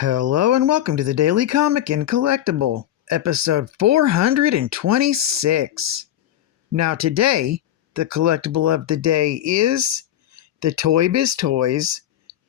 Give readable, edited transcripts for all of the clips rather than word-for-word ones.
Hello and welcome to the Daily Comic and Collectible, episode 426. Now today, the collectible of the day is the Toybiz Toys,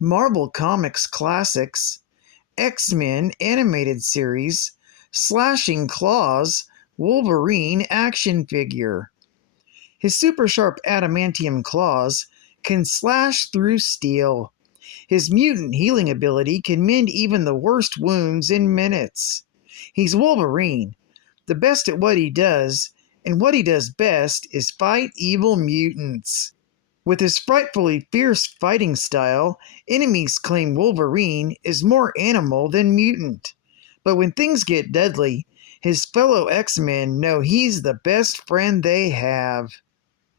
Marvel Comics Classics, X-Men Animated Series, Slashing Claws, Wolverine action figure. His super sharp adamantium claws can slash through steel. His mutant healing ability can mend even the worst wounds in minutes. He's Wolverine, the best at what he does, and what he does best is fight evil mutants. With his frightfully fierce fighting style, enemies claim Wolverine is more animal than mutant. But when things get deadly, his fellow X-Men know he's the best friend they have.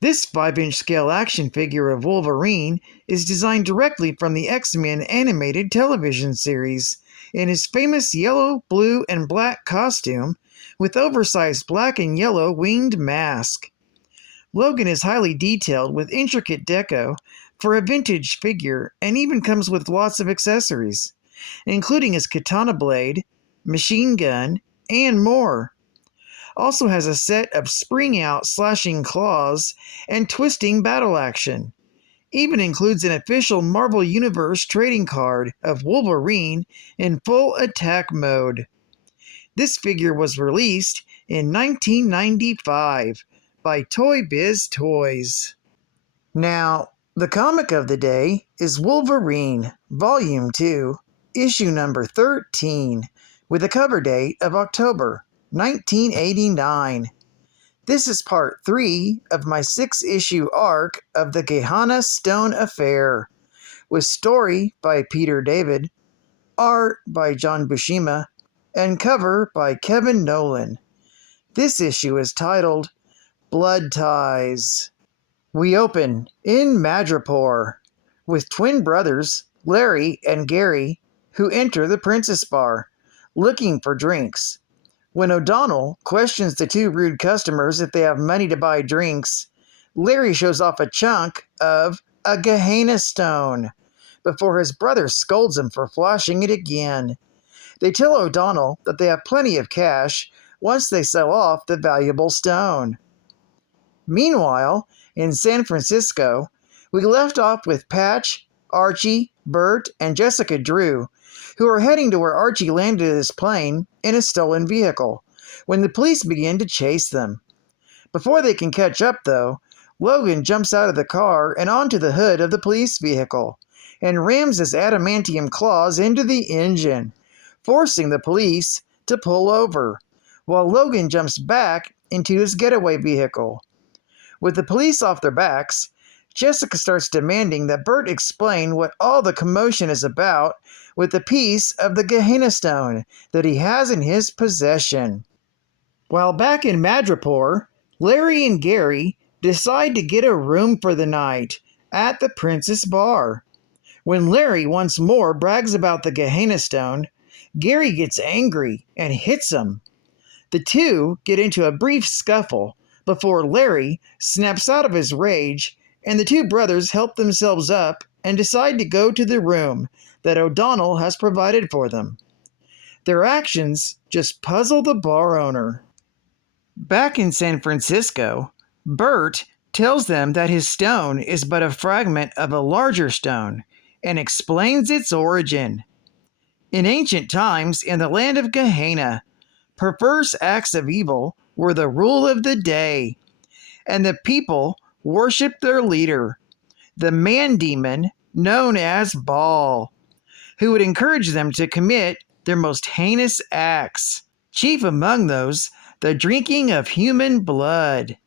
This 5-inch scale action figure of Wolverine is designed directly from the X-Men animated television series in his famous yellow, blue, and black costume with oversized black and yellow winged mask. Logan is highly detailed with intricate deco for a vintage figure and even comes with lots of accessories, including his katana blade, machine gun, and more. Also has a set of spring-out slashing claws and twisting battle action. Even includes an official Marvel Universe trading card of Wolverine in full attack mode. This figure was released in 1995 by Toybiz Toys. Now, the comic of the day is Wolverine, Volume 2, Issue number 13, with a cover date of October 1989. This is part 3 of my 6-issue arc of the Gehenna Stone Affair, with story by Peter David, art by John Buscema, and cover by Kevin Nolan. This issue is titled Blood Ties. We open in Madripoor, with twin brothers Larry and Gary, who enter the Princess Bar, looking for drinks. When O'Donnell questions the two rude customers if they have money to buy drinks, Larry shows off a chunk of a Gehenna stone before his brother scolds him for flashing it again. They tell O'Donnell that they have plenty of cash once they sell off the valuable stone. Meanwhile, in San Francisco, we left off with Patch, Archie, Bert, and Jessica Drew, who are heading to where Archie landed his plane in a stolen vehicle, when the police begin to chase them. Before they can catch up, though, Logan jumps out of the car and onto the hood of the police vehicle, and rams his adamantium claws into the engine, forcing the police to pull over, while Logan jumps back into his getaway vehicle. With the police off their backs, Jessica starts demanding that Bert explain what all the commotion is about with the piece of the Gehenna stone that he has in his possession. While back in Madripoor, Larry and Gary decide to get a room for the night at the Princess Bar. When Larry once more brags about the Gehenna stone, Gary gets angry and hits him. The two get into a brief scuffle before Larry snaps out of his rage, and the two brothers help themselves up and decide to go to the room that O'Donnell has provided for them. Their actions just puzzle the bar owner. Back in San Francisco, Bert tells them that his stone is but a fragment of a larger stone and explains its origin. In ancient times, in the land of Gehenna, perverse acts of evil were the rule of the day, and the people worshipped their leader, the man-demon known as Baal, who would encourage them to commit their most heinous acts, chief among those, the drinking of human blood.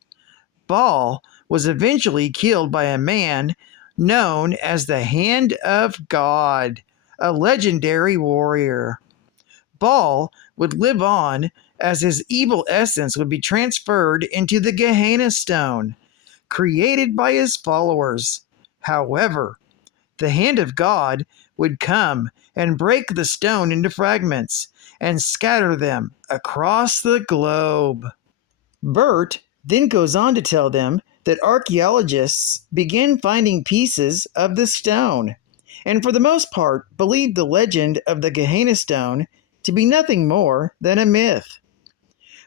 Baal was eventually killed by a man known as the Hand of God, a legendary warrior. Baal would live on as his evil essence would be transferred into the Gehenna stone, created by his followers. However, the Hand of God would come and break the stone into fragments and scatter them across the globe. Bert then goes on to tell them that archaeologists begin finding pieces of the stone, and for the most part believed the legend of the Gehenna Stone to be nothing more than a myth.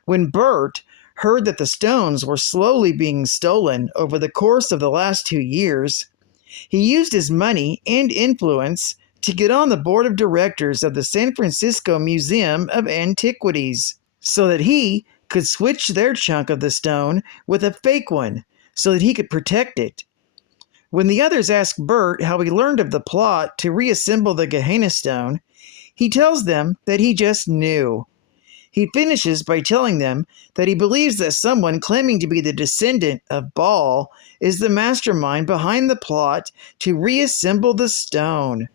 When Bert heard that the stones were slowly being stolen over the course of the last 2 years, he used his money and influence to get on the board of directors of the San Francisco Museum of Antiquities so that he could switch their chunk of the stone with a fake one so that he could protect it. When the others ask Bert how he learned of the plot to reassemble the Gehenna Stone, he tells them that he just knew. He finishes by telling them that he believes that someone claiming to be the descendant of Baal is the mastermind behind the plot to reassemble the stone.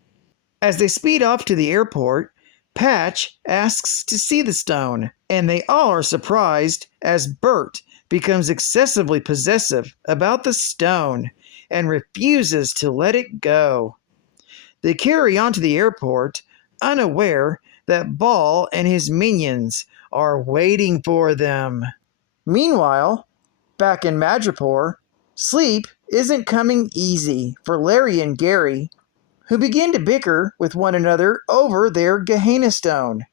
As they speed off to the airport, Patch asks to see the stone, and they all are surprised as Bert becomes excessively possessive about the stone and refuses to let it go. They carry on to the airport, unaware that Baal and his minions are waiting for them. Meanwhile, back in Madripoor, sleep isn't coming easy for Larry and Gary, who begin to bicker with one another over their Gehenna Stone.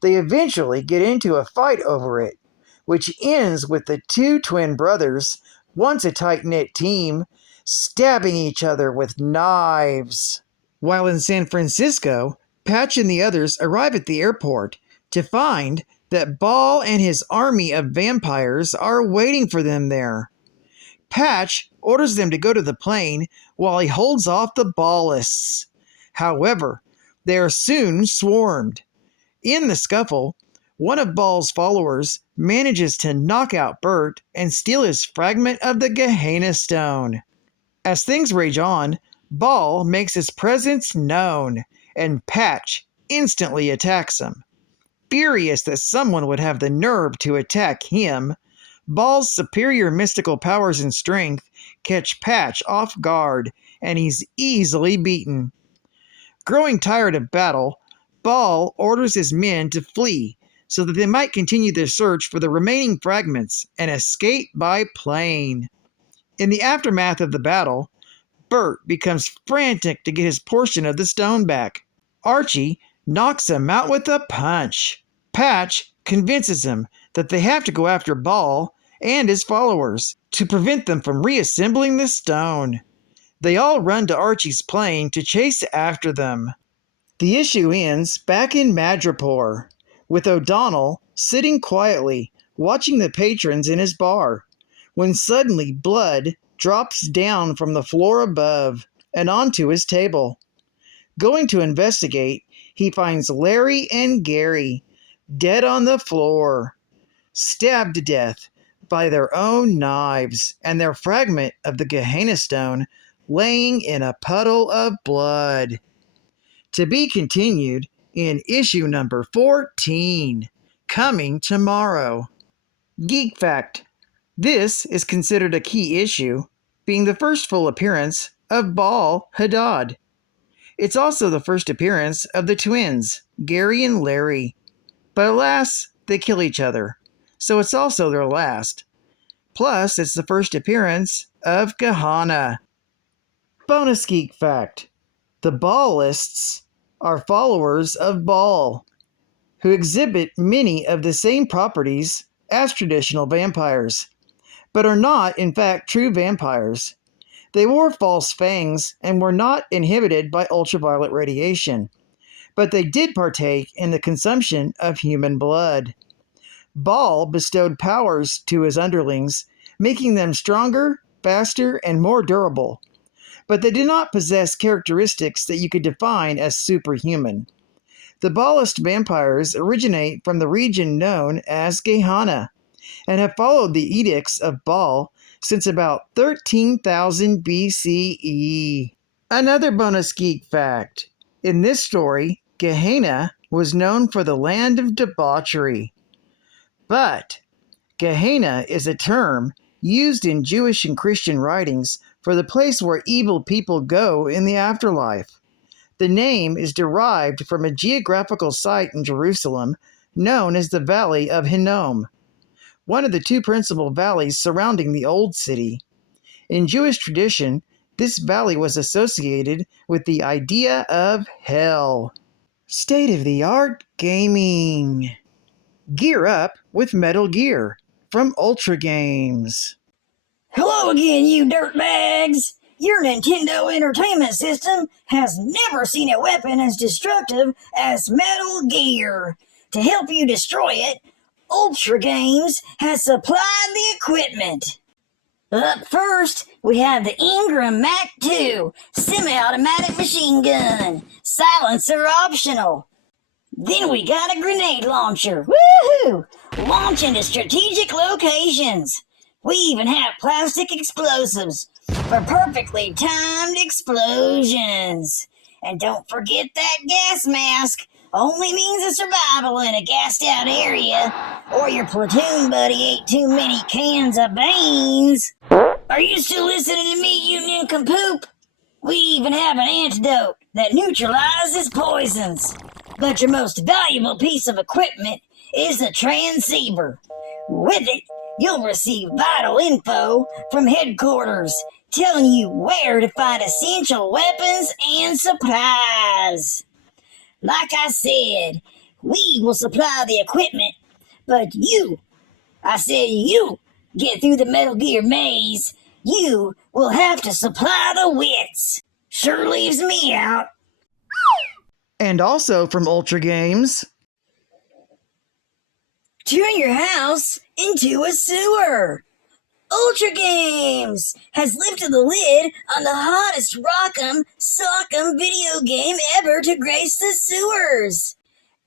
They eventually get into a fight over it, which ends with the two twin brothers, once a tight-knit team, stabbing each other with knives. While in San Francisco, Patch and the others arrive at the airport to find that Baal and his army of vampires are waiting for them there. Patch orders them to go to the plane while he holds off the Baalists. However, they are soon swarmed. In the scuffle, one of Baal's followers manages to knock out Bert and steal his fragment of the Gehenna Stone. As things rage on, Baal makes his presence known, and Patch instantly attacks him. Furious that someone would have the nerve to attack him, Baal's superior mystical powers and strength catch Patch off guard, and he's easily beaten. Growing tired of battle, Baal orders his men to flee so that they might continue their search for the remaining fragments and escape by plane. In the aftermath of the battle, Bert becomes frantic to get his portion of the stone back. Archie knocks him out with a punch. Patch convinces him that they have to go after Baal and his followers to prevent them from reassembling the stone. They all run to Archie's plane to chase after them. The issue ends back in Madripoor, with O'Donnell sitting quietly, watching the patrons in his bar, when suddenly blood drops down from the floor above and onto his table. Going to investigate, he finds Larry and Gary dead on the floor, stabbed to death by their own knives, and their fragment of the Gehenna Stone laying in a puddle of blood. To be continued in issue number 14, coming tomorrow. Geek Fact: this is considered a key issue, being the first full appearance of Baal Hadad. It's also the first appearance of the twins, Gary and Larry. But alas, they kill each other, so it's also their last. Plus, it's the first appearance of Gehenna. Bonus Geek Fact: the Baalists are followers of Baal, who exhibit many of the same properties as traditional vampires, but are not, in fact, true vampires. They wore false fangs and were not inhibited by ultraviolet radiation, but they did partake in the consumption of human blood. Baal bestowed powers to his underlings, making them stronger, faster, and more durable, but they did not possess characteristics that you could define as superhuman. The Baalist vampires originate from the region known as Gehenna, and have followed the edicts of Baal since about 13,000 BCE. Another bonus geek fact: in this story, Gehenna was known for the land of debauchery. But Gehenna is a term used in Jewish and Christian writings for the place where evil people go in the afterlife. The name is derived from a geographical site in Jerusalem known as the Valley of Hinnom, one of the two principal valleys surrounding the Old City. In Jewish tradition, this valley was associated with the idea of hell. State-of-the-art gaming. Gear up with Metal Gear from Ultra Games. Hello again, you dirtbags! Your Nintendo Entertainment System has never seen a weapon as destructive as Metal Gear. To help you destroy it, Ultra Games has supplied the equipment. Up first, we have the Ingram Mac 2 semi-automatic machine gun, silencer optional. Then we got a grenade launcher, woohoo! Launch into strategic locations. We even have plastic explosives for perfectly timed explosions. And don't forget that gas mask. Only means of survival in a gassed out area, or your platoon buddy ate too many cans of beans. Are you still listening to me, you nincompoop? We even have an antidote that neutralizes poisons. But your most valuable piece of equipment is a transceiver. With it, you'll receive vital info from headquarters, telling you where to find essential weapons and supplies. Like I said, we will supply the equipment, but you get through the Metal Gear maze, you will have to supply the wits. Sure leaves me out. And also from Ultra Games. Turn your house into a sewer. Ultra Games has lifted the lid on the hottest rock'em sock'em video game ever to grace the sewers.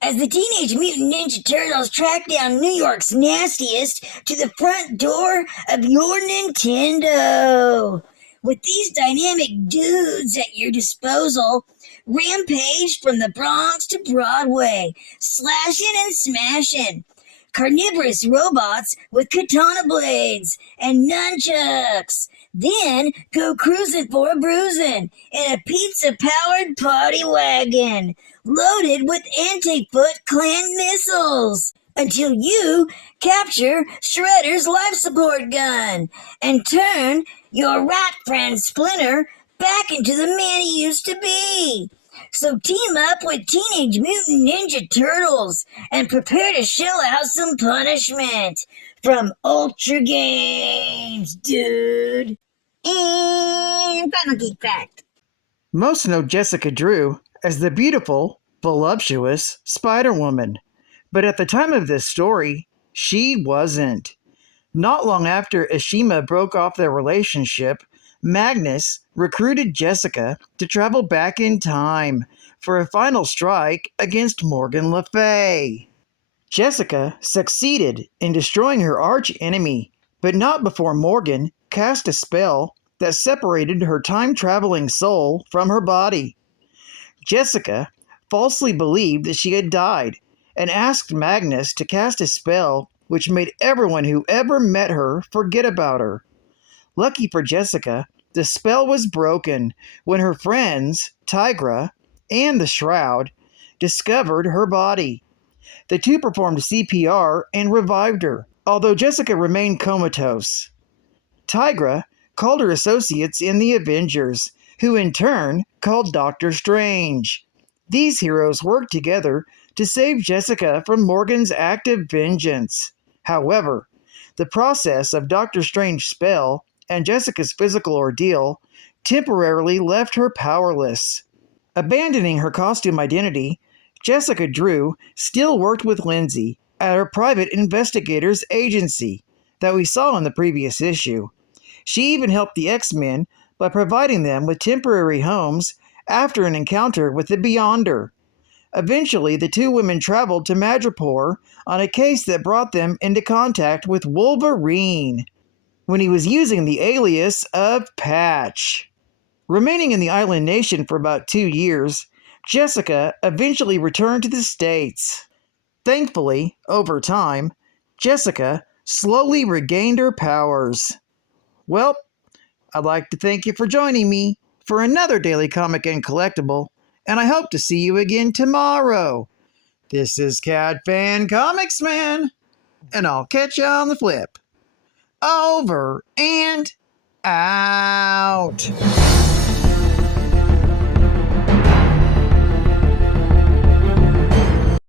As the Teenage Mutant Ninja Turtles track down New York's nastiest to the front door of your Nintendo. With these dynamic dudes at your disposal, rampage from the Bronx to Broadway, slashing and smashing. Carnivorous robots with katana blades and nunchucks. Then go cruising for a bruising in a pizza-powered party wagon loaded with anti-Foot Clan missiles until you capture Shredder's life support gun and turn your right friend Splinter back into the man he used to be. So team up with Teenage Mutant Ninja Turtles and prepare to shell out some punishment from Ultra Games, dude. And final geek fact. Most know Jessica Drew as the beautiful, voluptuous Spider-Woman. But at the time of this story, she wasn't. Not long after Ashima broke off their relationship, Magnus recruited Jessica to travel back in time for a final strike against Morgan Le Fay. Jessica succeeded in destroying her arch-enemy, but not before Morgan cast a spell that separated her time-traveling soul from her body. Jessica falsely believed that she had died and asked Magnus to cast a spell which made everyone who ever met her forget about her. Lucky for Jessica, the spell was broken when her friends, Tigra and the Shroud, discovered her body. The two performed CPR and revived her, although Jessica remained comatose. Tigra called her associates in the Avengers, who in turn called Doctor Strange. These heroes worked together to save Jessica from Morgan's active vengeance. However, the process of Doctor Strange's spell and Jessica's physical ordeal temporarily left her powerless. Abandoning her costume identity, Jessica Drew still worked with Lindsay at her private investigators agency that we saw in the previous issue. She even helped the X-Men by providing them with temporary homes after an encounter with the Beyonder. Eventually, the two women traveled to Madripoor on a case that brought them into contact with Wolverine when he was using the alias of Patch. Remaining in the island nation for about 2 years, Jessica eventually returned to the States. Thankfully, over time, Jessica slowly regained her powers. Well, I'd like to thank you for joining me for another Daily Comic and Collectible, and I hope to see you again tomorrow. This is Cat Fan Comics Man, and I'll catch you on the flip. Over and out.